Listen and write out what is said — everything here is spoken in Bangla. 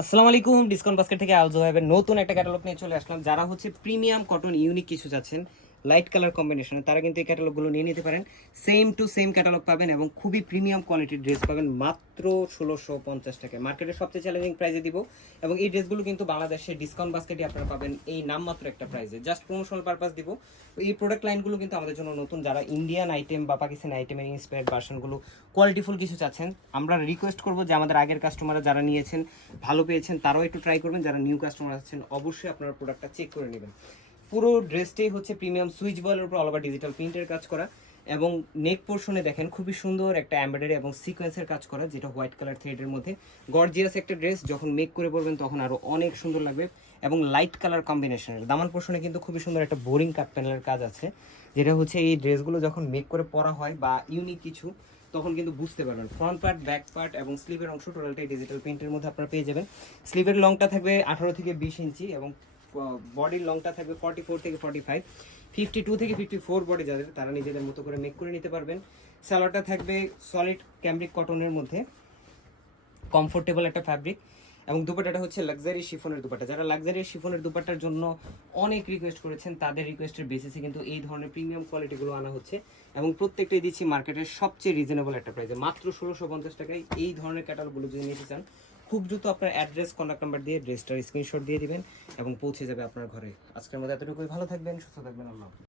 আসসালামু আলাইকুম, ডিসকাউন্ট বাস্কেট থেকে আলজোহাবের নতুন একটা ক্যাটালগ নিয়ে চলে আসলাম। যারা হচ্ছে প্রিমিয়াম কটন ইউনিক কিছু চাচ্ছেন লাইট কালার কম্বিনেশনে, তারা কিন্তু এই ক্যাটালগুলো নিয়ে নিতে পারেন। সেম টু সেম ক্যাটালগ পাবেন এবং খুবই প্রিমিয়াম কোয়ালিটির ড্রেস পাবেন মাত্র 1650 টাকায়। মার্কেটের সবচেয়ে চ্যালেঞ্জিং প্রাইসে দিব এবং এই ড্রেসগুলো কিন্তু বাংলাদেশের ডিসকাউন্ট বাস্কেটে আপনারা পাবেন এই নামমাত্র একটা প্রাইসে, জাস্ট প্রমোশনাল পারপাস দিব। এই প্রোডাক্ট লাইনগুলো কিন্তু আমাদের জন্য নতুন। যারা ইন্ডিয়ান আইটেম বা পাকিস্তানি আইটেমের ইন্সপায়ার্ড ভার্সনগুলো কোয়ালিটিফুল কিছু চাচ্ছেন, আমরা রিকোয়েস্ট করবো যে আমাদের আগের কাস্টমাররা যারা নিয়েছেন ভালো পেয়েছেন তারাও একটু ট্রাই করবেন। যারা নিউ কাস্টমার আছেন অবশ্যই আপনারা প্রোডাক্টটা চেক করে নেবেন। পুরো ড্রেসটাই হচ্ছে প্রিমিয়াম সুইচ বয়েলের উপর অল ওভার ডিজিটাল প্রিন্টের কাজ করা এবং নেক পোর্শনে দেখেন খুবই সুন্দর একটা এমব্রয়ডারি এবং সিকোয়েন্সের কাজ করা, যেটা হোয়াইট কালার থ্রেডের মধ্যে গর্জিয়াস একটা ড্রেস। যখন মেক করে পরবেন তখন আরও অনেক সুন্দর লাগবে এবং লাইট কালার কম্বিনেশনের। দামান পোর্শনে কিন্তু খুবই সুন্দর একটা বোরিং কাট প্যানেলের কাজ আছে, যেটা হচ্ছে এই ড্রেসগুলো যখন মেক করে পরা হয় বা ইউনিক কিছু তখন কিন্তু বুঝতে পারবেন। ফ্রন্ট পার্ট, ব্যাক পার্ট এবং স্লিভের অংশ টোটালটাই ডিজিটাল প্রিন্টের মধ্যে আপনারা পেয়ে যাবেন। স্লিভের লংটা থাকবে 18 থেকে 20 ইঞ্চি এবং বডির লংটা থাকবে 44 থেকে 45, 52 থেকে 54 বডি যাদের, তারা নিজেদের মতো করে মেক করে নিতে পারবেন। সালোয়ারটা থাকবে সলিড ক্যামব্রিক কটনের মধ্যে, কমফোর্টেবল একটা ফ্যাব্রিক এবং দুপাট্টাটা হচ্ছে লাক্সারি শিফনের দুপাট্টা। যারা লাক্সারি শিফনের দুপাট্টার জন্য অনেক রিকোয়েস্ট করেছেন তাদের রিকোয়েস্টের বেসিসে কিন্তু এই ধরনের প্রিমিয়াম কোয়ালিটিগুলো আনা হচ্ছে এবং প্রত্যেকটাই দিচ্ছি মার্কেটের সবচেয়ে রিজনেবল একটা প্রাইসে, মাত্র 1650 টাকায়। এই ধরনের ক্যাটালগুলো যদি নিতে চান খুব দ্রুত আপনার অ্যাড্রেস, কন্ট্যাক্ট নাম্বার দিয়ে ড্রেসটার স্ক্রিনশট দিয়ে দিবেন এবং পৌঁছে যাবে আপনার ঘরে। আজকের মধ্যে এতটুকুই, ভালো থাকবেন, সুস্থ থাকবেন, আল্লাহ হাফেজ।